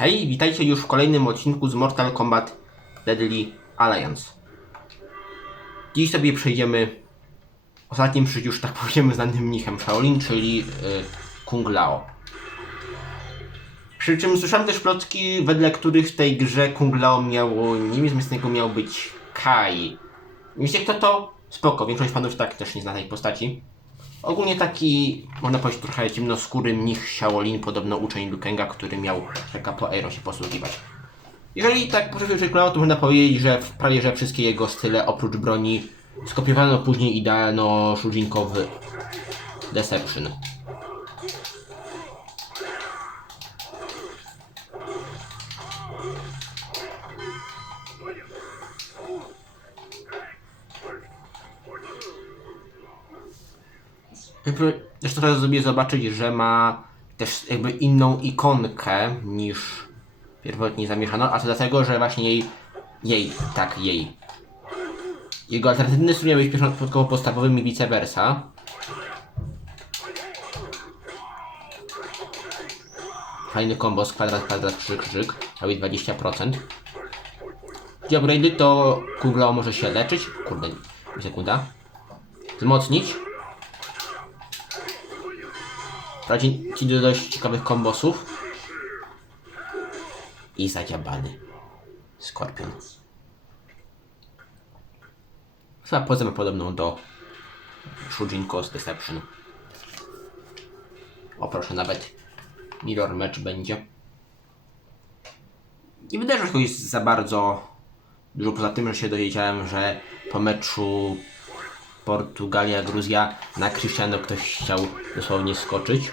Hej, witajcie już w kolejnym odcinku z Mortal Kombat Deadly Alliance. Dziś sobie przejdziemy ostatnim przyjść już tak powiemy znanym mnichem Shaolin, czyli y, Kung Lao. Przy czym słyszałem też plotki, wedle których w tej grze Kung Lao miało, nie wiem, z niego miał być Kai. Wiecie kto to? Spoko, większość panów tak też nie zna tej postaci. Ogólnie taki, można powiedzieć, trochę ciemnoskóry mnich Shaolin, podobno uczeń Lukenga, który miał capoeirą się posługiwać. Jeżeli tak żeglał, to można powiedzieć, że prawie że wszystkie jego style oprócz broni skopiowano później idealno Shujinkowy Deception. Też trochę sobie zobaczyć, że ma też jakby inną ikonkę niż pierwotnie zamieszano, a to dlatego, że właśnie jej, jej, tak, jej. Jego alternatywny strój miał być początkowo podstawowym i vice versa. Fajny kombos, kwadrat, kwadrat, krzyk, krzyk, cały 20%. Gdzie upgrade'y to Kung Lao może się leczyć, kurde, sekunda. Wzmocnić, Prowadzi ci do dość ciekawych kombosów. I zadziabany. Skorpion. Chyba pozę ma podobną do Shujinko z Deception. O proszę, nawet Mirror Match będzie. Nie wydarzy się za bardzo dużo poza tym, że się dowiedziałem, że po meczu Portugalia, Gruzja na Cristiano ktoś chciał dosłownie skoczyć.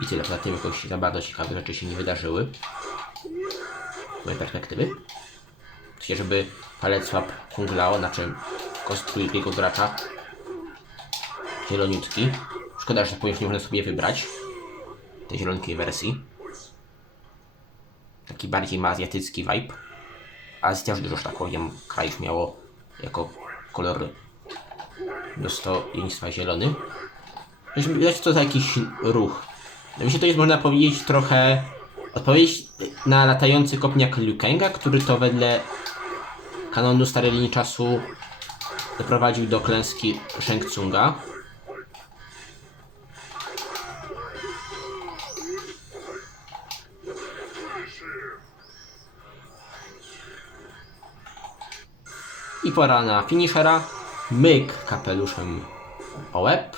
I tyle, poza tym jakoś za bardzo ciekawe rzeczy się nie wydarzyły. Z mojej perspektywy. Myślę, żeby palec łap Kung znaczy kostrój jego gracza zieloniutki. Szkoda, że ponieważ nie można sobie wybrać tej zielonkiej wersji. Taki bardziej ma azjatycki vibe. Azja też dużo, że tak powiem, krajów miało jako kolor dostojeństwa zielony. Widać to jakiś ruch. Myślę, to jest można powiedzieć trochę odpowiedź na latający kopniak Liu Kanga, który to wedle kanonu starej linii czasu doprowadził do klęski Shang Tsunga. I pora na finishera. Myk kapeluszem o łeb.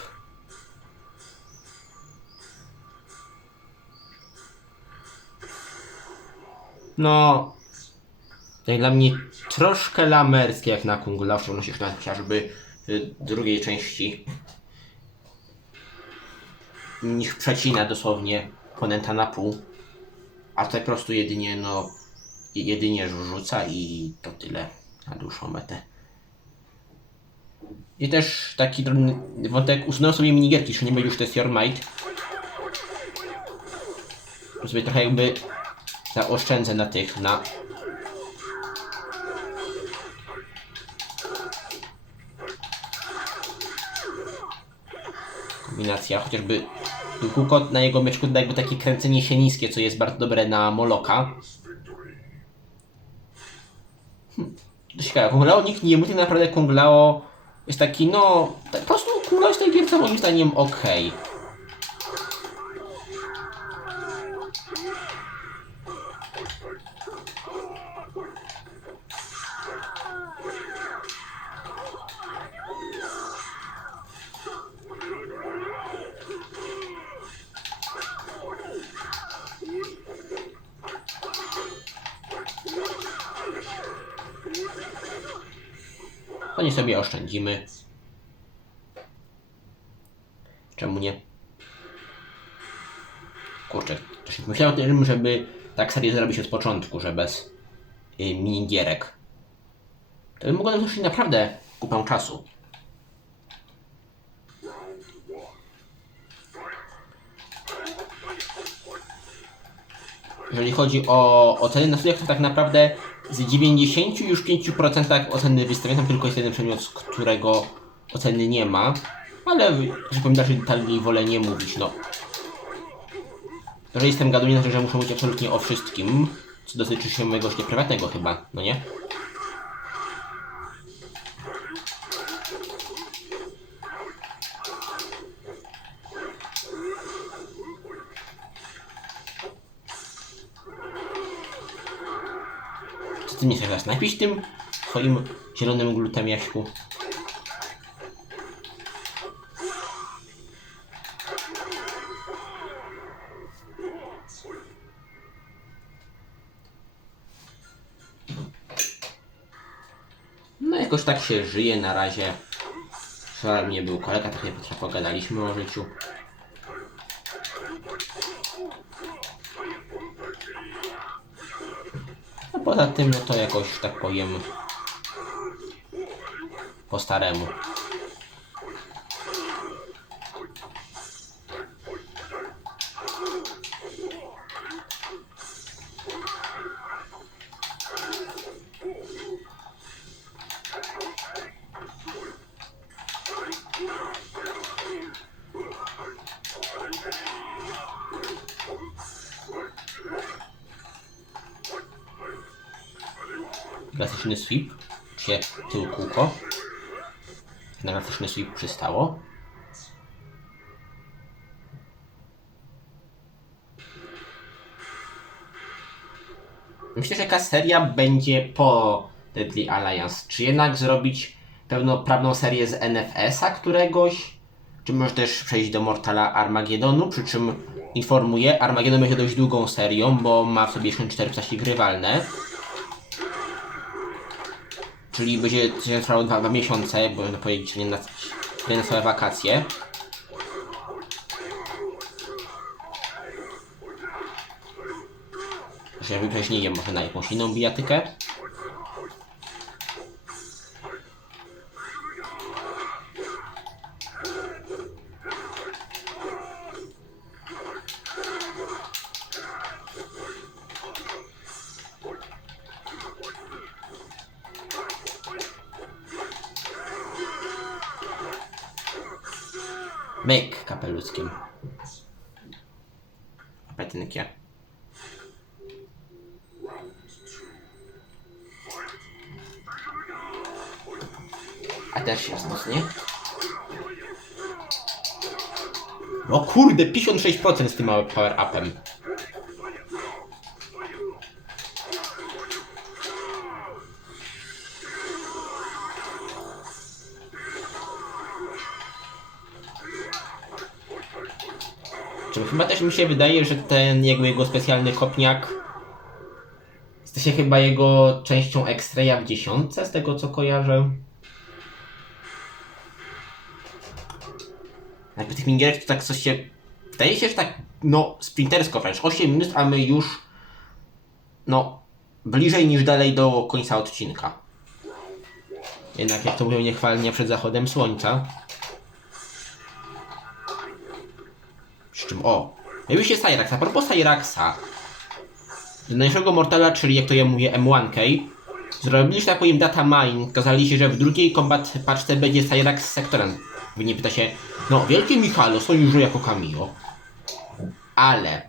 No, jak dla mnie troszkę lamerskie jak na Kung Lao, szczególności na chociażby drugiej części. Niż przecina dosłownie ponęta na pół. A tutaj po prostu jedynie, no, jedynie rzuca i to tyle na dłuższą metę. I też taki drobny wątek, usunąłem sobie minigierki, że nie będzie już test your might. To sobie trochę jakby zaoszczędzę na tych, na... Kombinacja, chociażby kółko na jego meczku da jakby takie kręcenie się niskie, co jest bardzo dobre na Moloka. Hmm. Dość ciekawe, Kung Lao nikt nie mówi, tak naprawdę Kung Lao jest taki, no, tak po prostu Kung jest tej gierce moim zdaniem okej. To nie sobie oszczędzimy. Czemu nie? Kurczę, też myślałem o tym, żeby tak serię zrobić od początku, że bez y, minigierek. To by mogło nam naprawdę kupę czasu. Jeżeli chodzi o oceny na studiach, to tak naprawdę z 90 już 5% oceny wystawiam, tam tylko jest jeden przedmiot, z którego oceny nie ma. Ale, że powiem dalej detali wolę nie mówić, no. Że jestem gadunie, znaczy, że muszę mówić absolutnie o wszystkim, co dotyczy się mojego życia prywatnego chyba, no nie? Ty mnie chcesz teraz napić tym swoim zielonym glutem, Jaśku? No jakoś tak się żyje na razie. Wczoraj mnie był kolega, trochę trochę pogadaliśmy o życiu. Poza tym, no to jakoś, tak powiem, po staremu. Sweep, się tył kółko. Na klasyczny sweep przystało. Myślę, że jaka seria będzie po Deadly Alliance. Czy jednak zrobić pełnoprawną serię z NFS-a któregoś? Czy może też przejść do Mortala Armagedonu? Przy czym informuję, Armageddon będzie dość długą serią, bo ma w sobie 64 postaci grywalne. Czyli będzie trwało dwa, dwa miesiące, bo można powiedzieć, nie na, nie na całe wakacje. Że ja wyprzeźniję może na jakąś inną bijatykę. Myk kapeluckim. Petynkie. A też się wzmocnię. O kurde, 56% z tym power upem. Chyba też mi się wydaje, że ten jakby jego specjalny kopniak staje się chyba jego częścią ekstreja w dziesiątce, z tego co kojarzę. Jakby tych minigierek to tak coś się... Wydaje się, że tak, no, sprintersko wręcz. 8 minut, a my już, no, bliżej niż dalej do końca odcinka. Jednak jak to mówią niechwalnie przed zachodem słońca. Przy czym, o, pojawił się Cyrax. A propos Cyraxa, z najlepszego Mortala, czyli jak to ja mówię, M1K, zrobili, że tak powiem, data mine. Kazali się, że w drugiej combat paczce będzie Cyrax z sektorem. Nie pyta się, no, wielkie Michalo są już jako cameo. Ale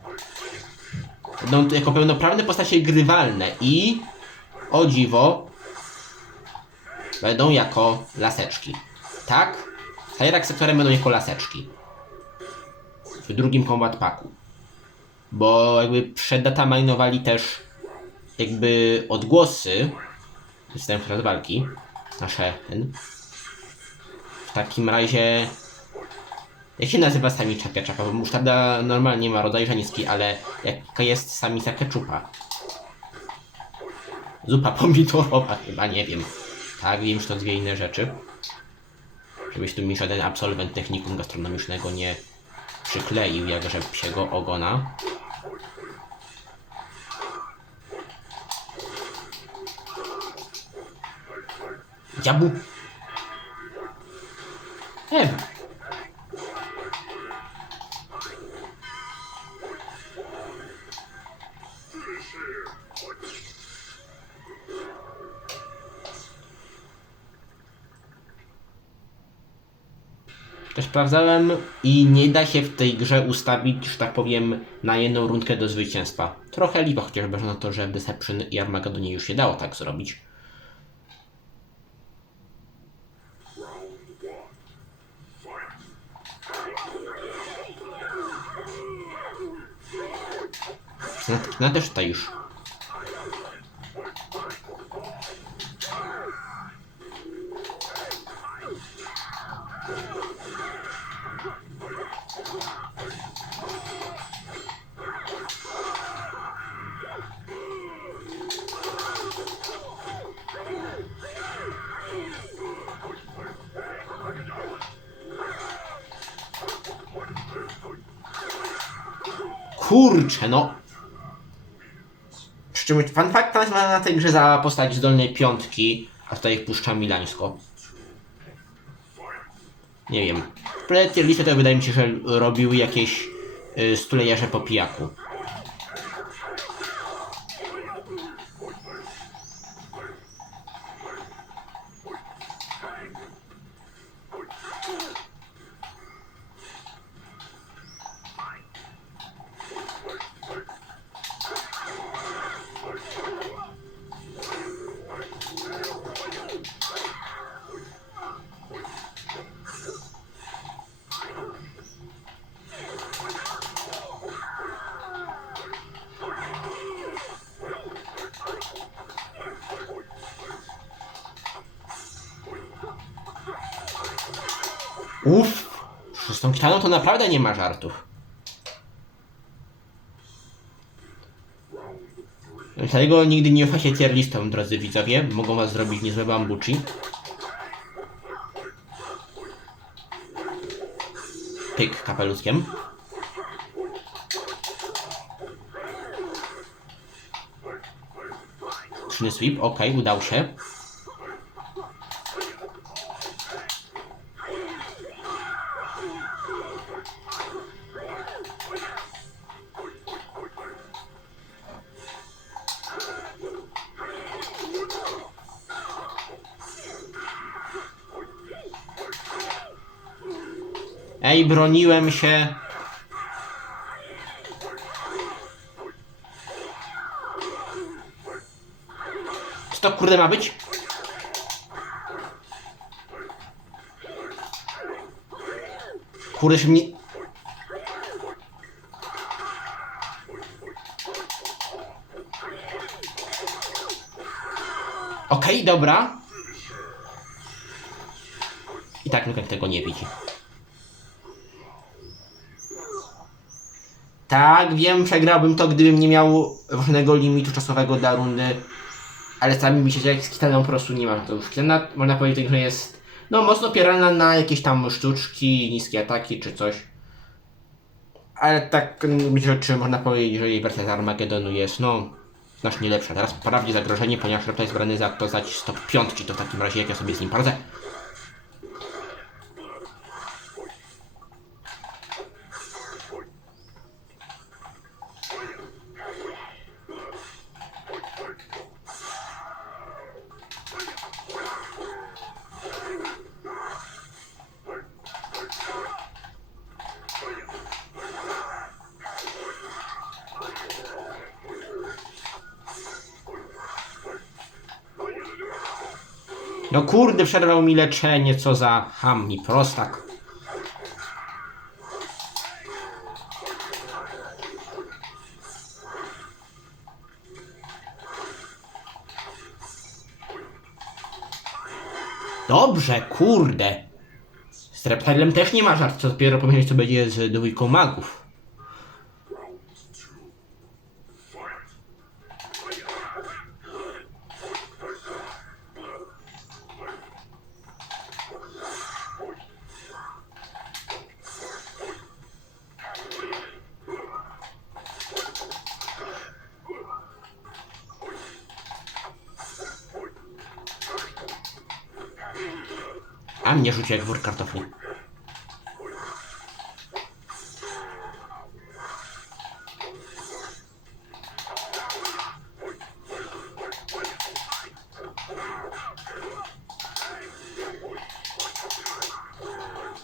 będą to jako pełnoprawne postacie grywalne i o dziwo będą jako laseczki. Tak? Cyrax sektorem będą jako laseczki w drugim combat packu. Bo jakby przed dataminowali też jakby odgłosy systemu przed walki nasze ten. W takim razie jak się nazywa samiczka ketchupa? Bo musztarda normalnie ma rodzaj żeński, ale jaka jest samica ketchupa? Zupa pomidorowa chyba, nie wiem. Tak, wiem, że to dwie inne rzeczy. Żebyś tu mi żaden absolwent technikum gastronomicznego nie przykleił jakże psiego ogona. Diabu! Sprawdzałem i nie da się w tej grze ustawić, że tak powiem, na jedną rundkę do zwycięstwa. Trochę lipa, chociażby na to, że w Deception i Armagedonie już się dało tak zrobić. Na, na też tutaj już. Kurczę, no. Przy czym fun fact, ma na tej grze za postać z dolnej piątki, a tutaj puszcza Milańsko. Nie wiem. Player listy to wydaje mi się, że robiły jakieś y, stulejarze po pijaku. Uff, z tą ścianą to naprawdę nie ma żartów. Dlatego nigdy nie ufacie tier drodzy widzowie. Mogą was zrobić niezłe bambuci. Pyk kapeluskiem. Trzyny sweep, ok, udał się. Broniłem się. Co to kurde ma być? Kurde się mnie... Okej, dobra. I tak nikt tego nie widzi. Tak, wiem, przegrałbym to, gdybym nie miał różnego limitu czasowego dla rundy. Ale sami mi się jak z Kitaną po prostu nie mam. To już Kitana, można powiedzieć, że jest no mocno opierana na jakieś tam sztuczki, niskie ataki czy coś. Ale tak mm, rzeczy można powiedzieć, że jej wersja z Armagedonu jest no znacznie lepsza. Teraz wprawdzie zagrożenie, ponieważ Reptile jest brany za postać stop piątki, to w takim razie jak ja sobie z nim poradzę. No kurde, przerwał mi leczenie, co za ham prostak. Dobrze, kurde. Z Reptilem też nie ma żart, co dopiero pomyśleć, co będzie z dwójką magów. A mnie rzuci jak wór kartofli.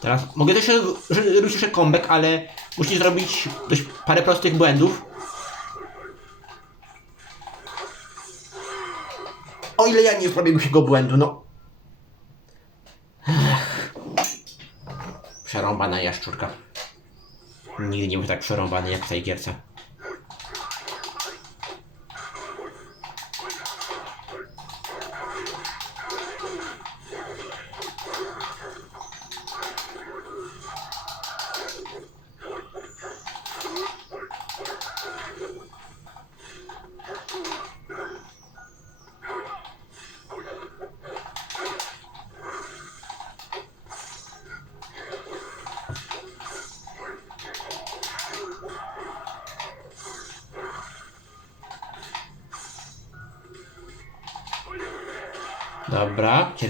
Teraz mogę też robić jeszcze comeback, ale musisz zrobić dość parę prostych błędów. O ile ja nie zrobię głupiego błędu, no. Przerąbana jaszczurka. Nigdy nie był tak przerąbany jak w tej gierce.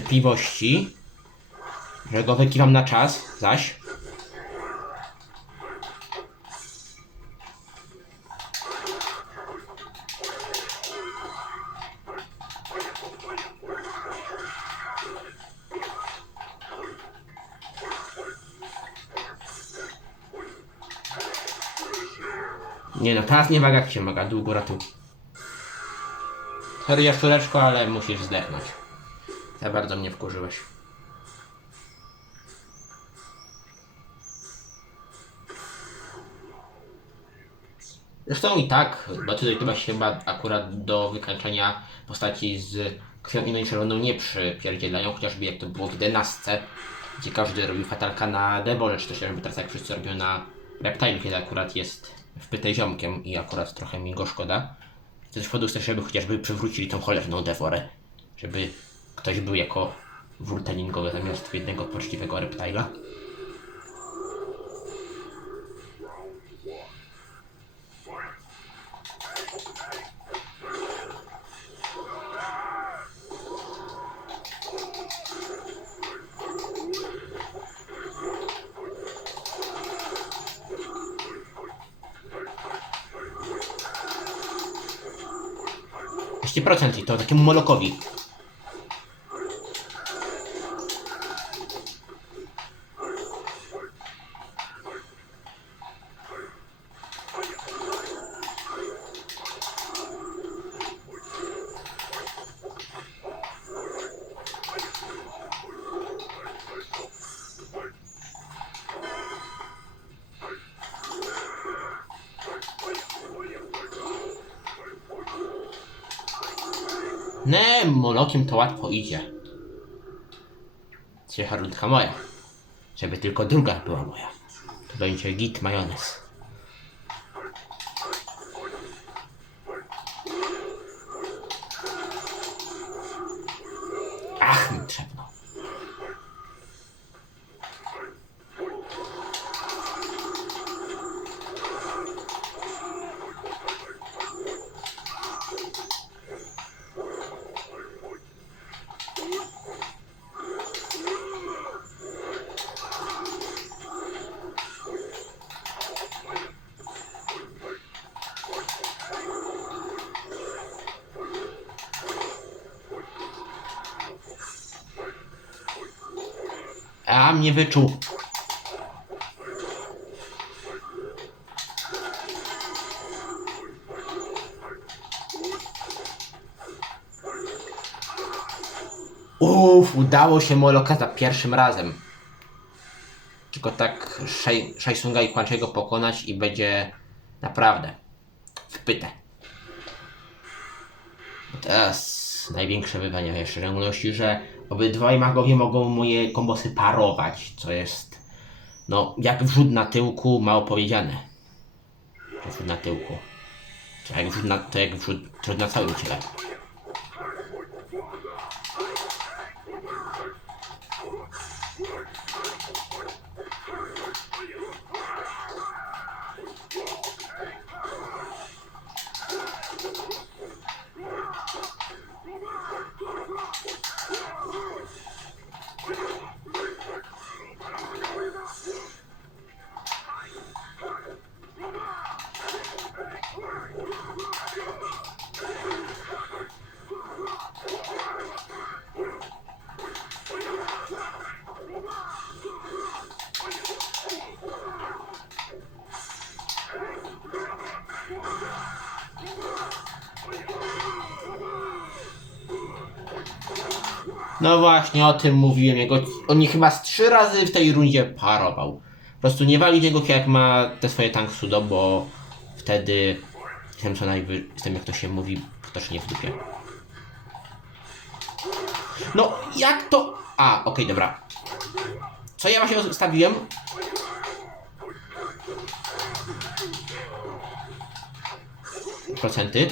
Cierpliwości. Że go wykiwam na czas, zaś. Nie no, teraz nie waga się maga, długo ratu. Sorry jaszczureczko, ale musisz zdechnąć. Za bardzo mnie wkurzyłeś. Zresztą i tak, bo tutaj się chyba akurat do wykańczania postaci z krwią inną niż czerwoną nie przypierdzielają, chociażby jak to było w 11, gdzie każdy robił fatalka na Deborze, czy też jakby teraz jak wszyscy robią na Reptile, kiedy akurat jest wpytej ziomkiem i akurat trochę mi go szkoda. To też powodu żeby chociażby przywrócili tą cholerną Devorę, żeby ktoś był jako wultaningowy zamiast jednego poczciwego Reptile'a. procent i to takiemu molokowi. Nie, molokiem to łatwo idzie. Trzecia rundka moja. Żeby tylko druga była moja. To będzie git majonez. Ach, mi trzepnął. A mnie wyczuł. Uff, udało się Moloka za pierwszym razem. Tylko tak Shai- Shaisunga i Quanchego pokonać i będzie naprawdę wpyte. Teraz największe wyzwanie w szczególności, że obydwaj magowie mogą moje kombosy parować, co jest no jak wrzut na tyłku mało powiedziane. Wrzut na tyłku. To jak wrzut na, to jak wrzut, na całym ciele. No właśnie, o tym mówiłem. Jego, on nie chyba z trzy razy w tej rundzie parował. Po prostu nie walić jego jak ma te swoje tank sudo, bo wtedy jestem co najwyżej, jestem jak to się mówi, potocznie w dupie. No, jak to... A, okej, dobra. Co ja właśnie zostawiłem? Procenty.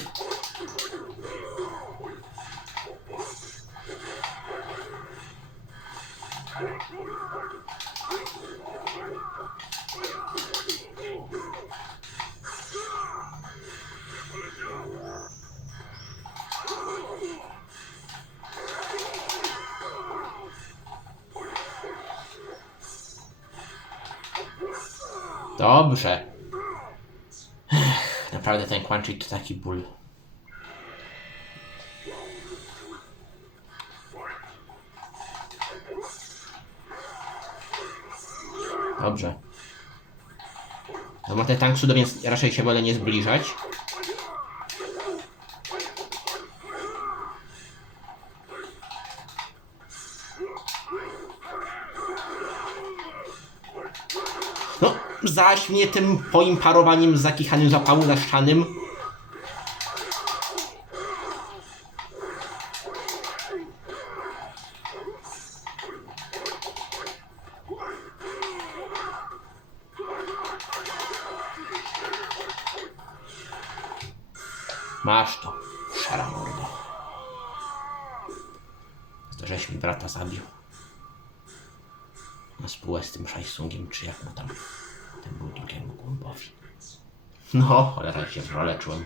Dobrze. Ech, naprawdę ten Quanchik to taki ból. Dobrze. No ma te tank sudo, więc raczej się wolę nie zbliżać. Zaś mnie tym twoim parowaniem zakichanym zapału zaszczanym. Masz to, szara mordo. Żeś mi brata zabił. Na spółę z tym szajsungiem, czy jak mu tam. No, cholera się czułem.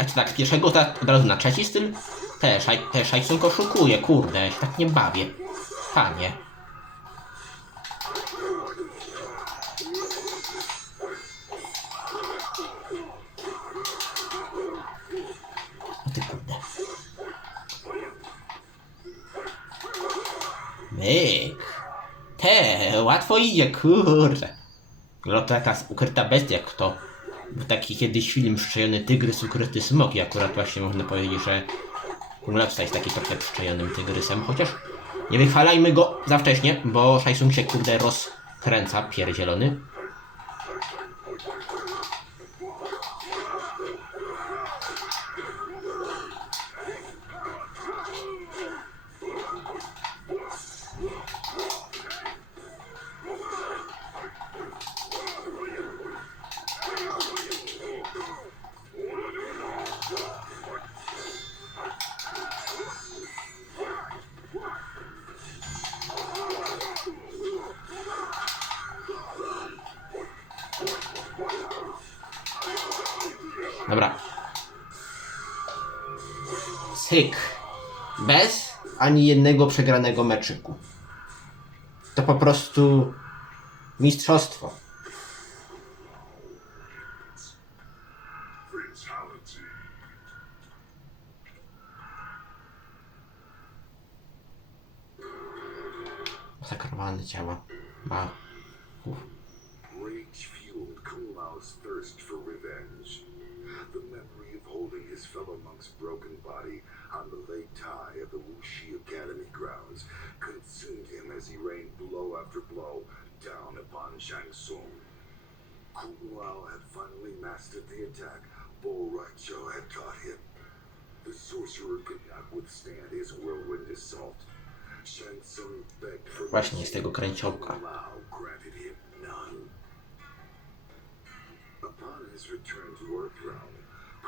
A czy tak, z pierwszego od razu na trzeci styl? Też, też Shaisun oszukuje, kurde, się tak nie bawię. Panie. O ty kurde. Myk. Te, łatwo idzie, kurde. No to taka ukryta bestia, jak to był taki kiedyś film Szczejony Tygrys, Ukryty Smok i akurat właśnie można powiedzieć, że Królewca jest taki trochę przyczajonym tygrysem, chociaż nie wychwalajmy go za wcześnie, bo Shaisun się kurde rozkręca, pierdzielony. Syk. Bez ani jednego przegranego meczyku. To po prostu mistrzostwo. Masakrowane ciała. Ma. The memory of holding his fellow monk's broken body on the Lake Tai of the Wuxi Academy grounds consumed him as he rained blow after blow down upon Shang Tsung. Kung Lao had finally mastered the attack Bo Raicho had taught him. The sorcerer could not withstand his whirlwind assault. Shang Tsung begged for Właśnie z tego kręciołka. Kung granted him none. Upon his return to Earthrealm,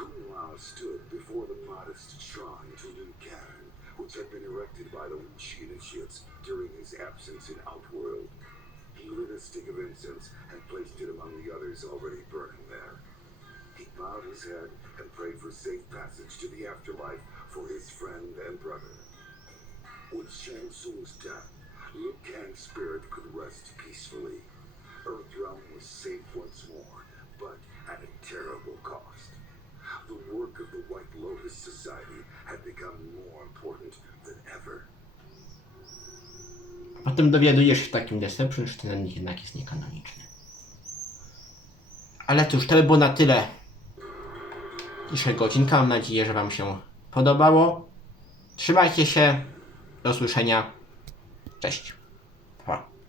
Lao stood before the modest shrine to Liu Kang, which had been erected by the Wuxi initiates during his absence in Outworld. He lit a stick of incense and placed it among the others already burning there. He bowed his head and prayed for safe passage to the afterlife for his friend and brother. With Shang Tsung's death, Liu Kang's spirit could rest peacefully. Earthrealm was safe once more, but at a terrible cost. The work of the White Lotus Society had become more important than ever. Potem dowiadujesz się w takim Deception, że ten ending jednak jest niekanoniczny. Ale cóż, to by było na tyle dzisiejszego odcinka. Mam nadzieję, że Wam się podobało. Trzymajcie się. Do usłyszenia. Cześć.